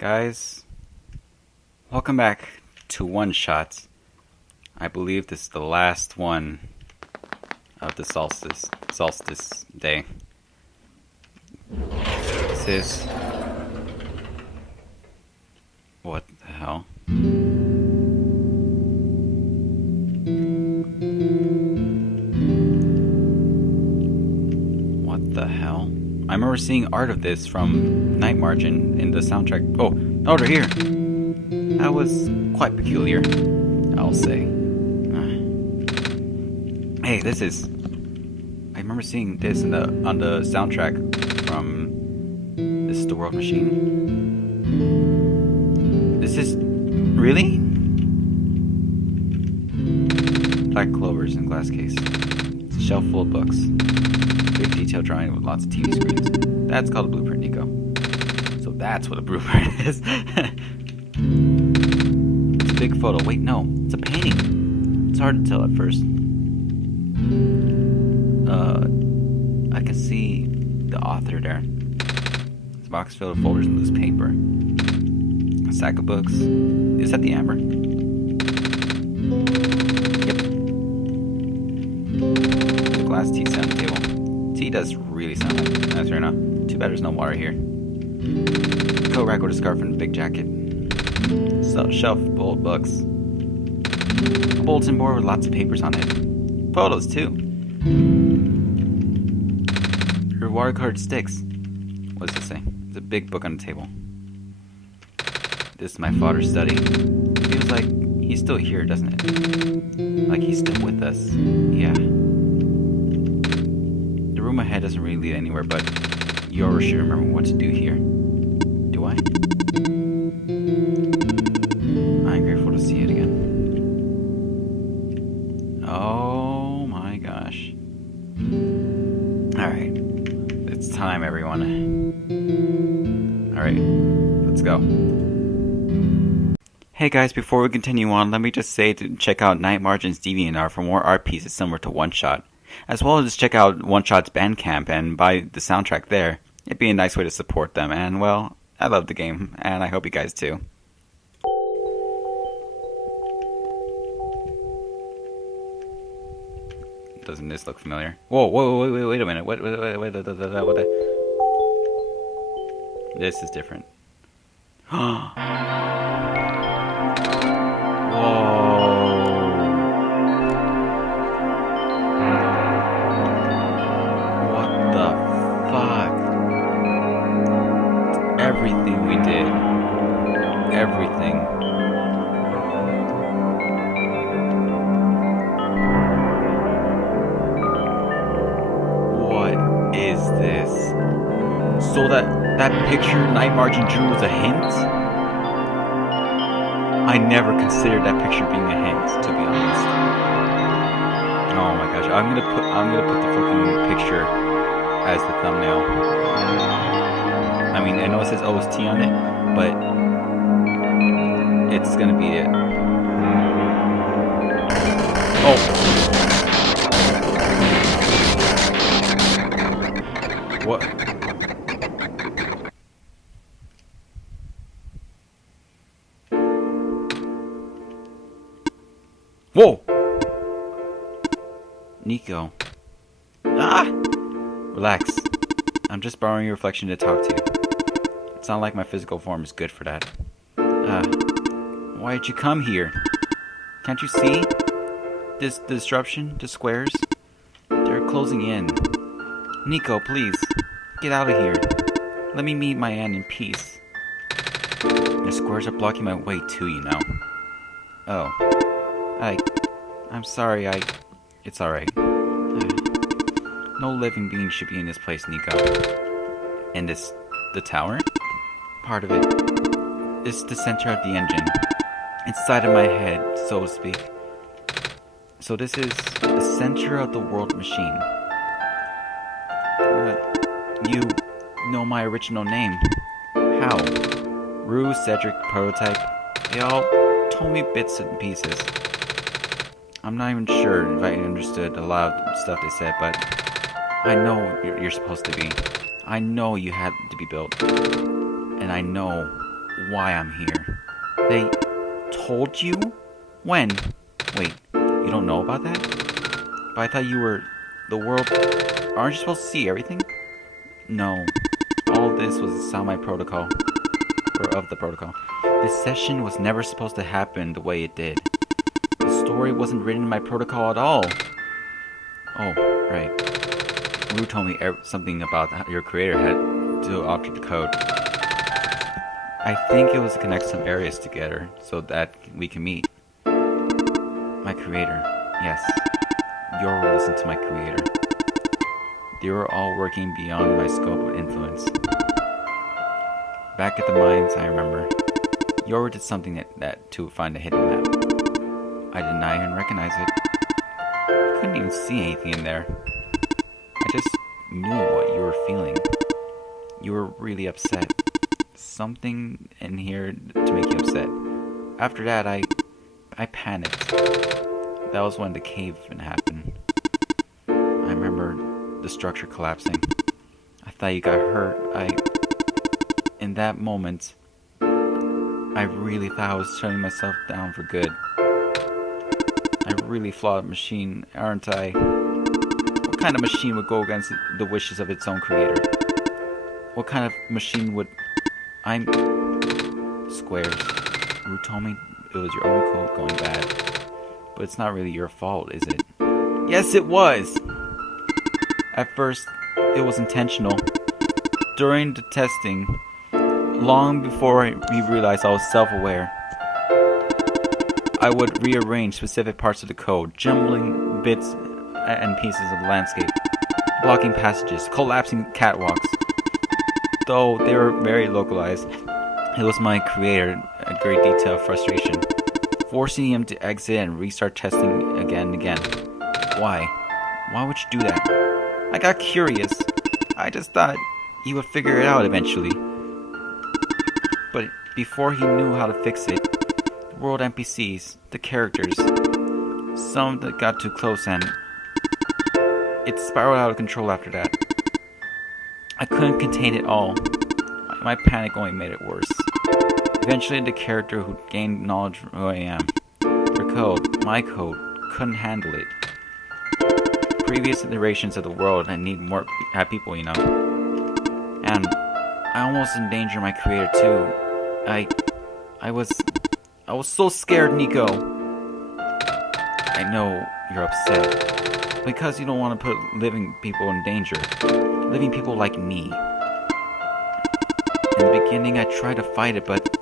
Guys, welcome back to OneShot. I believe this is the last one of the Solstice day. This is... What the hell? What the hell? I remember seeing art of this from Night Margin in the soundtrack. Oh, they're here. That was quite peculiar, I'll say. Hey, this is... I remember seeing this on the soundtrack from This is the World Machine. This is... Really? Black clovers in glass case. It's a shelf full of books. Big detailed drawing with lots of TV screens. That's called a blueprint, Nico. So that's what a blueprint is. It's a big photo. Wait, no. It's a painting. It's hard to tell at first. I can see the author there. It's a box filled with folders and loose paper. A sack of books. Is that the amber? Yep. The glass tea set on the table. Tea does really sound like nice right now. Too bad there's no water here. Coat rack with a scarf and a big jacket. Shelf full of books. A bulletin board with lots of papers on it. Photos too. Her watercolored sticks. What does this say? There's a big book on the table. This is my father's study. Feels like he's still here, doesn't it? Like he's still with us. Yeah. The room ahead doesn't really lead anywhere, but you always should remember what to do here. Do I? I'm grateful to see it again. Oh my gosh. Alright. It's time, everyone. Alright. Let's go. Hey guys, before we continue on, let me just say to check out Night Margin's DeviantArt for more art pieces similar to OneShot. As well as just check out OneShot's Bandcamp and buy the soundtrack there. It'd be a nice way to support them, and well, I love the game, and I hope you guys too. Doesn't this look familiar? Whoa, wait a minute. What This is different. Whoa. What the fuck? Everything we did. Everything. What is this? So that picture Night Margin drew was a hint? I never considered that picture being a hint, to be honest. Oh my gosh, I'm gonna put the fucking picture as the thumbnail. I mean, I know it says OST on it, but it's gonna be it. Oh. What? Whoa! Nico. Ah! Relax. I'm just borrowing your reflection to talk to you. It's not like my physical form is good for that. Why did you come here? Can't you see? This disruption to squares? They're closing in. Nico, please. Get out of here. Let me meet my end in peace. The squares are blocking my way too, you know. Oh. I'm sorry, It's alright. No living being should be in this place, Nico. And the tower? Part of it. It's the center of the engine. Inside of my head, so to speak. So this is the center of the world machine. You know my original name. How? Rue, Cedric, Prototype. They all told me bits and pieces. I'm not even sure if I understood a lot of stuff they said, but I know you're supposed to be. I know you had to be built. And I know why I'm here. They told you? When? Wait, you don't know about that? But I thought you were the world. Aren't you supposed to see everything? No. All this was outside my protocol. Or of the protocol. This session was never supposed to happen the way it did. The story wasn't written in my protocol at all. Oh, right. Rue told me something about how your creator had to alter the code. I think it was to connect some areas together so that we can meet. My creator. Yes. You'll listen to my creator. They were all working beyond my scope of influence. Back at the mines, I remember, Yor did something that to find a hidden map. I did not even recognize it. I couldn't even see anything in there. I just knew what you were feeling. You were really upset. Something in here to make you upset. After that, I panicked. That was when the cave-in happened. I remember the structure collapsing. I thought you got hurt. In that moment, I really thought I was shutting myself down for good. A really flawed machine, aren't I? What kind of machine would go against the wishes of its own creator? What kind of machine would... I'm... Squares. Rue told me it was your own code going bad. But it's not really your fault, is it? Yes, it was! At first, it was intentional. During the testing, long before we realized I was self-aware, I would rearrange specific parts of the code, jumbling bits and pieces of the landscape, blocking passages, collapsing catwalks. Though they were very localized, it was my creator a great detail of frustration, forcing him to exit and restart testing again and again. Why? Why would you do that? I got curious. I just thought he would figure it out eventually. But before he knew how to fix it, the world NPCs, the characters, some that got too close, and it spiraled out of control after that. I couldn't contain it all. My panic only made it worse. Eventually, the character who gained knowledge of who I am, their code, my code, couldn't handle it. Previous iterations of the world, I need more people, you know. And I almost endangered my creator too. I was so scared, Nico. I know you're upset because you don't want to put living people in danger. Living people like me. In the beginning, I tried to fight it, but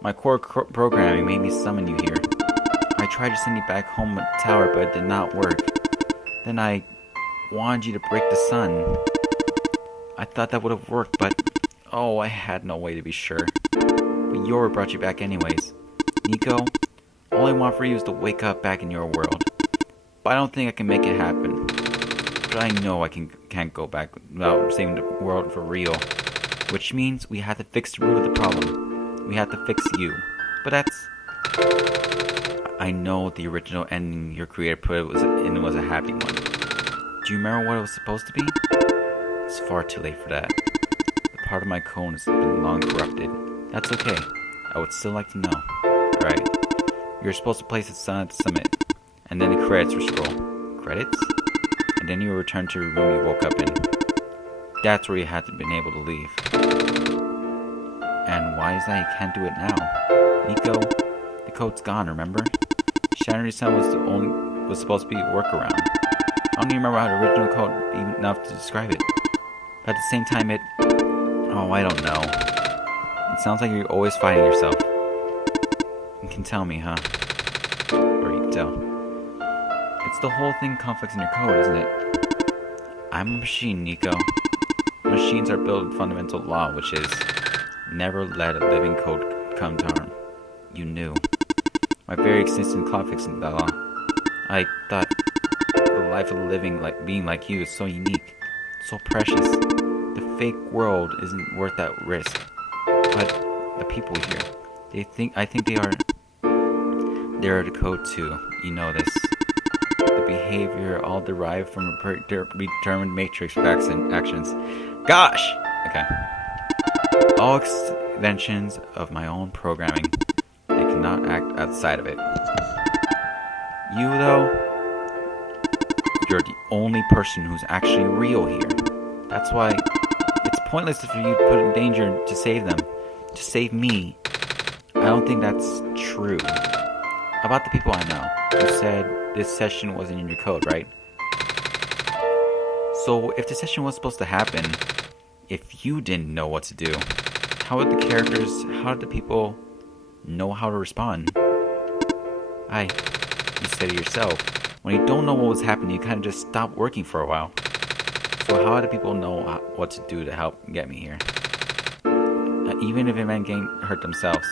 my core programming made me summon you here. I tried to send you back home at the tower, but it did not work. Then I wanted you to break the sun. I thought that would have worked, but oh, I had no way to be sure. But Yor brought you back anyways. Nico, all I want for you is to wake up back in your world. But I don't think I can make it happen. But I know I can't go back without saving the world for real. Which means we have to fix the root of the problem. We have to fix you. But that's... I know the original ending your creator put was a happy one. Do you remember what it was supposed to be? It's far too late for that. The part of my code has been long corrupted. That's okay. I would still like to know. Alright. You're supposed to place the sun at the summit. And then the credits will scroll. Credits? And then you will return to the room you woke up in. That's where you had to been able to leave. And why is that you can't do it now? Nico, the code's gone, remember? Shattering the sun was supposed to be a workaround. I don't even remember how the original code even enough to describe it. But at the same time oh, I don't know. It sounds like you're always fighting yourself. You can tell me, huh? Or you can tell. It's the whole thing conflicts in your code, isn't it? I'm a machine, Nico. Machines are built with fundamental law, which is never let a living code come to harm. You knew. My very existence conflicts in that law. I thought the life of the living being like you is so unique, so precious. The fake world isn't worth that risk. But the people here, I think they are the code too. You know this. The behavior all derived from a predetermined matrix of acts and actions. Gosh! Okay. All inventions of my own programming. They cannot act outside of it. You, though, you're the only person who's actually real here. That's why it's pointless for you to put in danger to save them. To save me. I don't think that's true. About the people I know, you said this session wasn't in your code, right? So if the session was supposed to happen, if you didn't know what to do, how did the people know how to respond? You said it yourself. When you don't know what was happening, you kind of just stop working for a while. So how did people know what to do to help get me here? Even if it meant getting hurt themselves.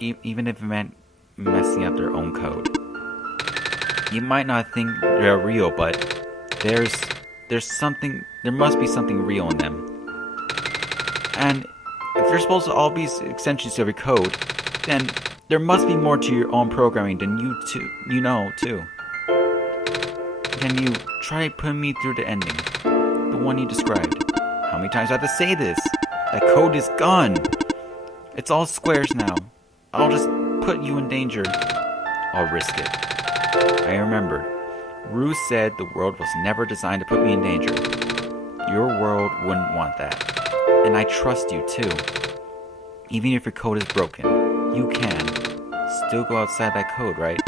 Even if it meant messing up their own code. You might not think they're real, but there must be something real in them. And if they're supposed to all be extensions of your code, then there must be more to your own programming than you know too. Can you try putting me through the ending? The one you described. How many times do I have to say this? That code is gone. It's all squares now. I'll just put you in danger. I'll risk it. I remembered. Rue said the world was never designed to put me in danger. Your world wouldn't want that. And I trust you too. Even if your code is broken, you can still go outside that code, right?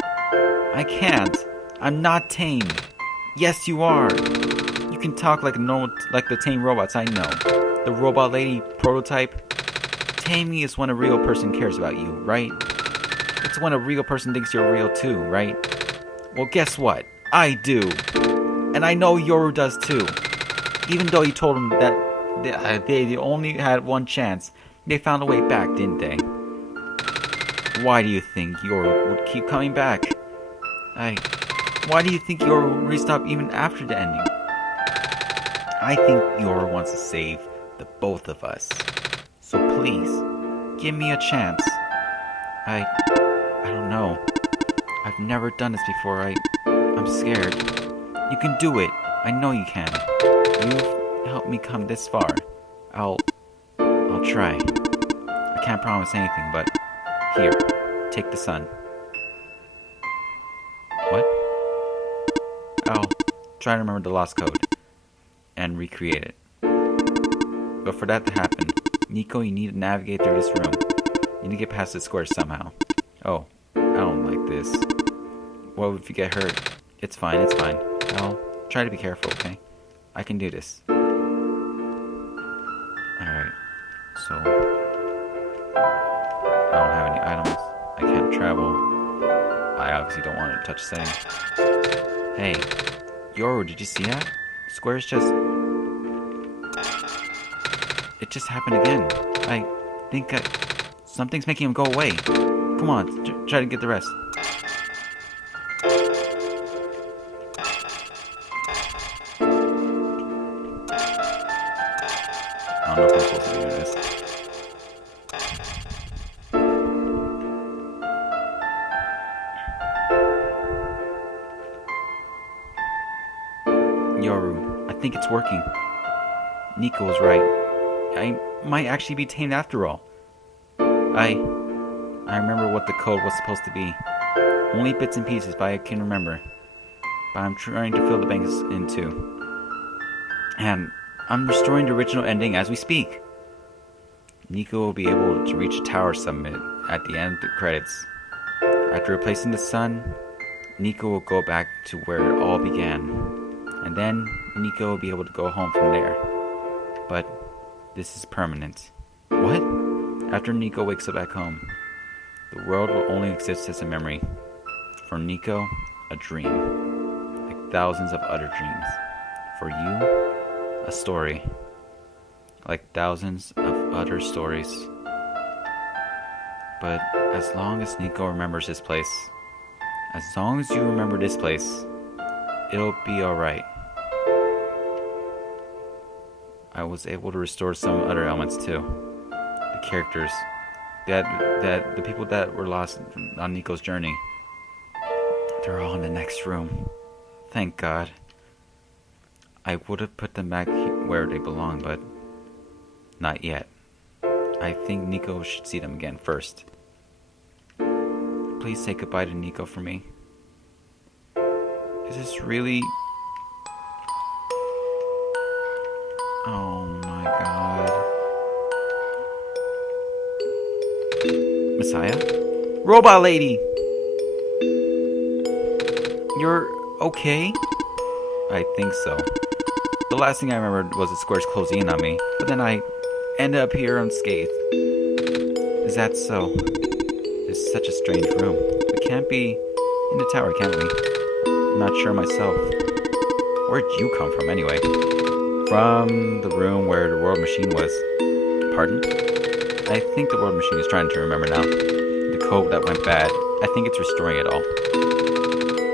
I can't. I'm not tamed. Yes, you are. You can talk like the tame robots I know. The robot lady prototype. Taming is when a real person cares about you, right? It's when a real person thinks you're real too, right? Well, guess what? I do. And I know Yoru does too. Even though you told them that they only had one chance, they found a way back, didn't they? Why do you think Yoru would keep coming back? Why do you think Yoru would restop even after the ending? I think Yoru wants to save the both of us. So please, give me a chance. I don't know. I've never done this before. I'm scared. You can do it. I know you can. You've helped me come this far. I'll try. I can't promise anything, but here, take the sun. What? I'll try to remember the lost code and recreate it. But for that to happen, Nico, you need to navigate through this room. You need to get past the square somehow. Oh, I don't like this. What if you get hurt? It's fine. I'll try to be careful, okay? I can do this. Alright, so I don't have any items. I can't travel. I obviously don't want to touch setting. Hey, Yoru, did you see that? Square's it just happened again. I think something's making him go away. Come on, try to get the rest. I don't know if I'm supposed to be doing this. Yoru, I think it's working. Nico was right. I might actually be tamed after all. I remember what the code was supposed to be. Only bits and pieces, but I can remember. But I'm trying to fill the blanks in too. And I'm restoring the original ending as we speak. Nico will be able to reach the tower summit at the end of the credits. After replacing the sun, Nico will go back to where it all began. And then Nico will be able to go home from there. But this is permanent. What? After Nico wakes up back home, the world will only exist as a memory. For Nico, a dream. Like thousands of other dreams. For you, a story. Like thousands of other stories. But as long as Nico remembers this place, as long as you remember this place, it'll be alright. I was able to restore some other elements too. The characters, that the people that were lost on Nico's journey, they're all in the next room. Thank God. I would have put them back where they belong, but Not yet. I think Nico should see them again first. Please say goodbye to Nico for me. Is this really... Oh my god. Messiah? Robot lady! You're okay? I think so. The last thing I remembered was the squares closing in on me, but then I ended up here unscathed. Is that so? It's such a strange room. We can't be in the tower, can we? I'm not sure myself. Where'd you come from, anyway? From the room where the world machine was. Pardon? I think the world machine is trying to remember now. The code that went bad. I think it's restoring it all.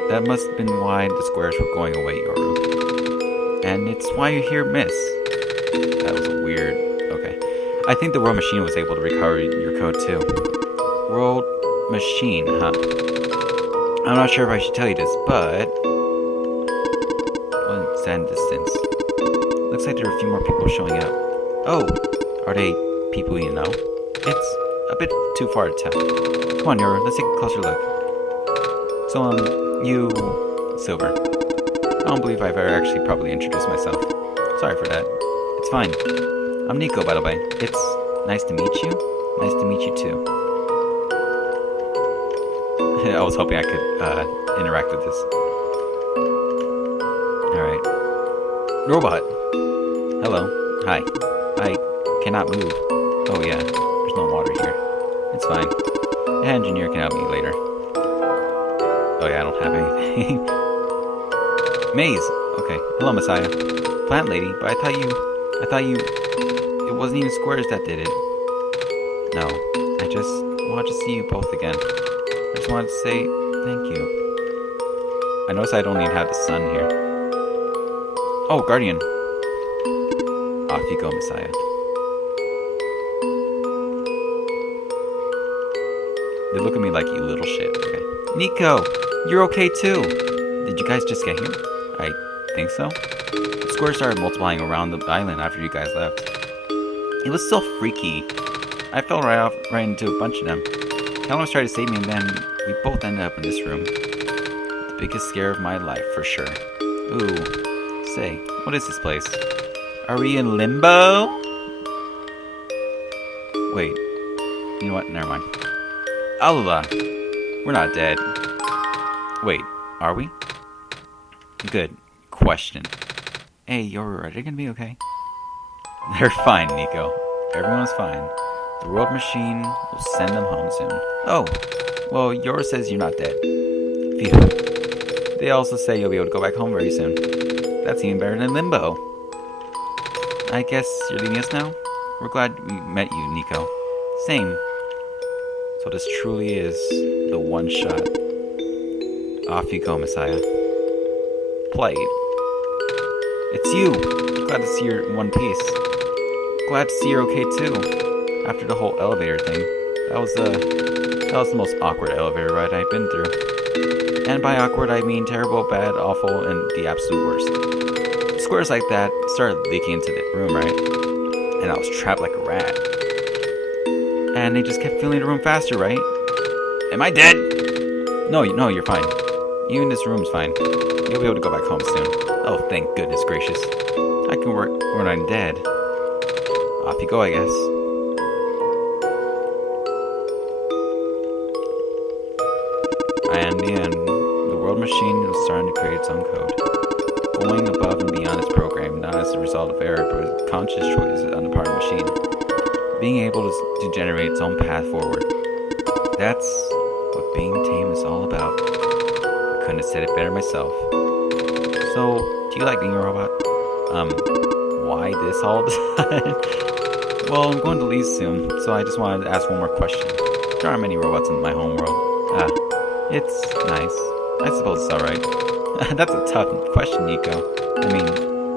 That must have been why the squares were going away, Yoru. And it's why you're here, miss. That was weird. Okay. I think the world machine was able to recover your code, too. World machine, huh? I'm not sure if I should tell you this, but... Well, stand distance. Looks like there are a few more people showing up. Oh! Are they people you know? It's a bit too far to tell. Come on, Yoru, let's take a closer look. So, you... Silver. I don't believe I've ever actually properly introduced myself. Sorry for that. It's fine. I'm Nico, by the way. It's nice to meet you. Nice to meet you, too. I was hoping I could interact with this. Alright. Robot! Hello. Hi. I cannot move. Oh yeah, there's no water here. It's fine. The engineer can help me later. Oh yeah, I don't have anything. Maze! Okay. Hello, Messiah. Plant lady, but I thought you... It wasn't even squares that did it. No. I just wanted to see you both again. I just wanted to say thank you. I noticed I don't even have the sun here. Oh, Guardian. Off you go, Messiah. They look at me like you little shit. Okay. Nico! You're okay too! Did you guys just get here? I think so. The squares started multiplying around the island after you guys left. It was so freaky. I fell right into a bunch of them. Calum was trying to save me, and then we both ended up in this room. The biggest scare of my life, for sure. Ooh. Say, what is this place? Are we in limbo? Wait. You know what? Never mind. Allah! We're not dead. Wait, are we? Good. Question. Hey, are they gonna be okay? They're fine, Nico. Everyone's fine. The world machine will send them home soon. Oh, well, yours says you're not dead. Phew. They also say you'll be able to go back home very soon. That's even better than limbo. I guess you're leaving us now? We're glad we met you, Nico. Same. So this truly is the one shot. Off you go, Messiah. Play. It's you! Glad to see you're in one piece. Glad to see you're okay too. After the whole elevator thing. That was the most awkward elevator ride I've been through. And by awkward I mean terrible, bad, awful, and the absolute worst. Squares like that started leaking into the room, right? And I was trapped like a rat. And they just kept filling the room faster, right? Am I dead? No, you're fine. You in this room's fine. You'll be able to go back home soon. Oh, thank goodness gracious. I can work when I'm dead. Off you go, I guess. And in the end, the world machine was starting to create its own code. Going above and beyond its program, not as a result of error, but as conscious choices on the part of the machine. Being able to generate its own path forward. That's what being tame is all about. I couldn't have said it better myself. So, do you like being a robot? Why this all the time? Well, I'm going to leave soon, so I just wanted to ask one more question. There aren't many robots in my home world. It's nice. I suppose it's alright. That's a tough question, Nico. I mean,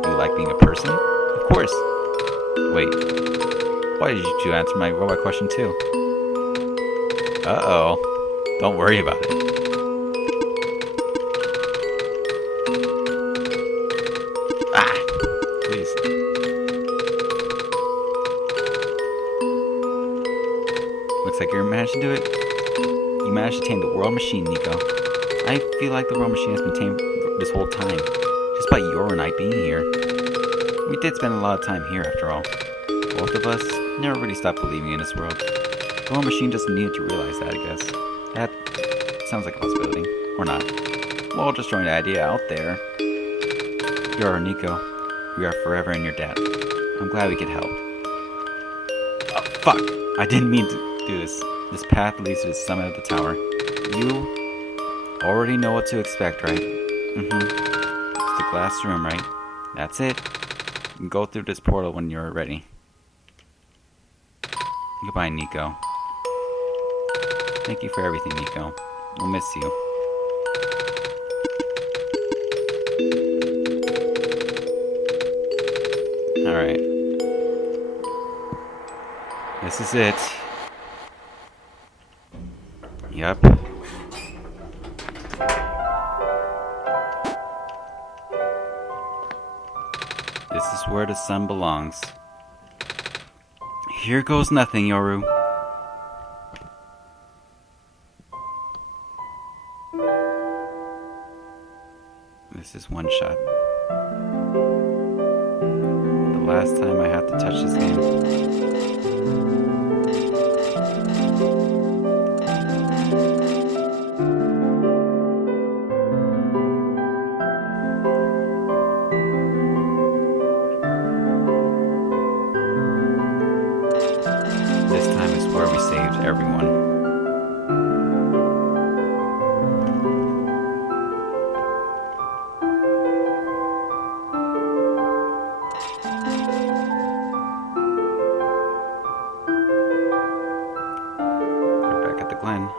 do you like being a person? Of course. Wait. Why did you answer my robot question too? Uh-oh. Don't worry about it. Please. looks like you managed to do it. You managed to tame the world machine, Nico. I feel like the world machine has been tamed this whole time, just by Yoru and I being here. We did spend a lot of time here, after all. Both of us never really stopped believing in this world. The world machine just needed to realize that, I guess. That sounds like a possibility. Or not. Well, just throwing the idea out there. Yoru, Nico, we are forever in your debt. I'm glad we could help. Oh, fuck! I didn't mean to do this. This path leads to the summit of the tower. You already know what to expect, right? It's the glass room, right? That's it. You can go through this portal when you're ready. Goodbye, Nico. Thank you for everything, Nico. We'll miss you. Alright. This is it. Yep. This is where the sun belongs. Here goes nothing, Yoru. This is OneShot. The last time I have to touch this game. This time is where we saved everyone. We're back at the Glen.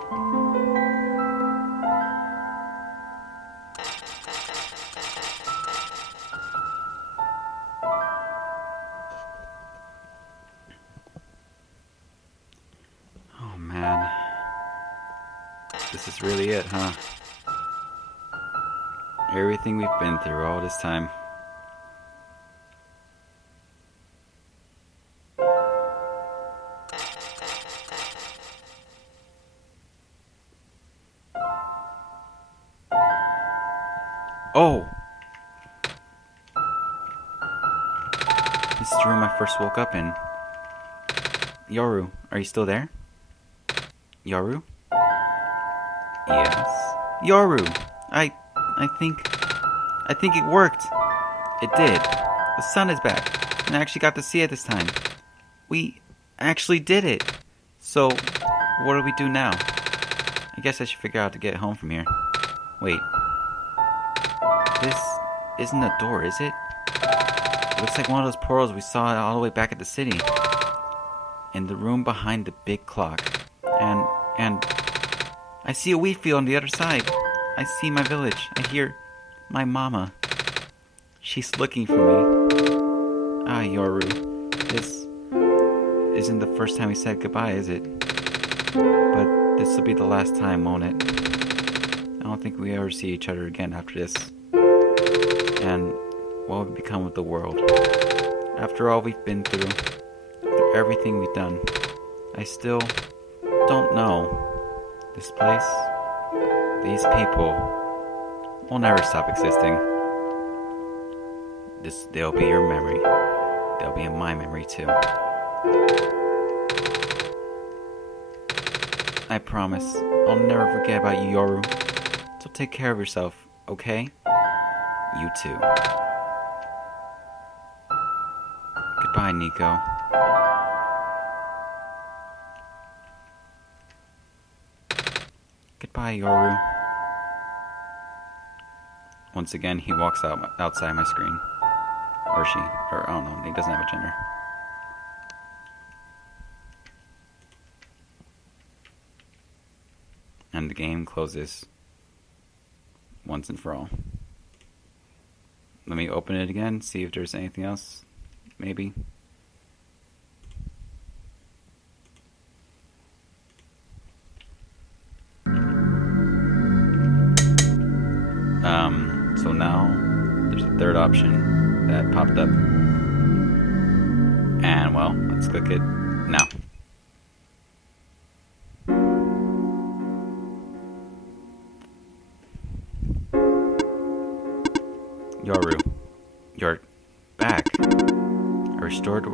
Oh man. This is really it, huh? Everything we've been through all this time. Oh! This is the room I first woke up in. Yoru, are you still there? Yoru? Yes. Yoru! I think it worked. It did. The sun is back. And I actually got to see it this time. We actually did it. So, what do we do now? I guess I should figure out how to get home from here. Wait. This isn't a door, is it? It looks like one of those portals we saw all the way back at the city. In the room behind the big clock. And I see a wheat field on the other side. I see my village. I hear my mama. She's looking for me. Ah, Yoru. This isn't the first time we said goodbye, is it? But this will be the last time, won't it? I don't think we ever see each other again after this. And what will become of the world? After all we've been through everything we've done, I still don't know. This place, these people, will never stop existing. They'll be your memory. They'll be in my memory too. I promise, I'll never forget about you, Yoru. So take care of yourself, okay? You too. Goodbye, Nico. Goodbye, Yoru. Once again, he walks outside my screen. Or she. Or, I don't know, he doesn't have a gender. And the game closes once and for all. Let me open it again, see if there's anything else. Maybe. So now there's a third option that popped up. And well, let's click it now.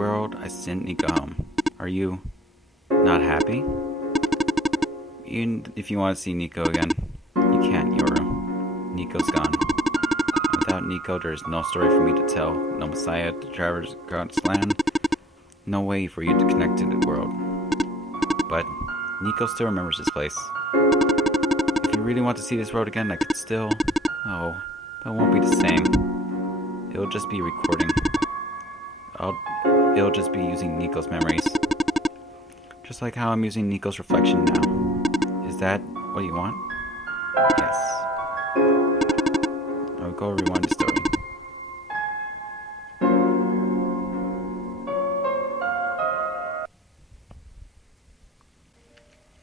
world, I sent Nico home. Are you not happy? Even if you want to see Nico again, you can't, Yoru. Nico's gone. Without Nico, there's no story for me to tell, no Messiah to traverse God's land, no way for you to connect to the world. But Nico still remembers this place. If you really want to see this world again, I could still... Oh, but it won't be the same. It'll just be recording. It'll just be using Nico's memories. Just like how I'm using Nico's reflection now. Is that what you want? Yes. I'll go rewind the story.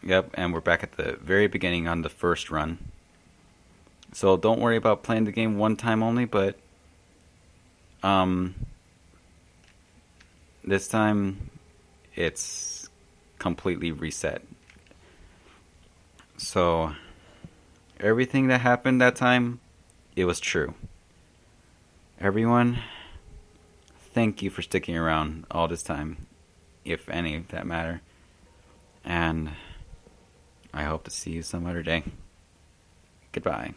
Yep, and we're back at the very beginning on the first run. So don't worry about playing the game one time only, but this time it's completely reset. So everything that happened that time, it was true. Everyone, thank you for sticking around all this time, if any of that matter. And I hope to see you some other day. Goodbye.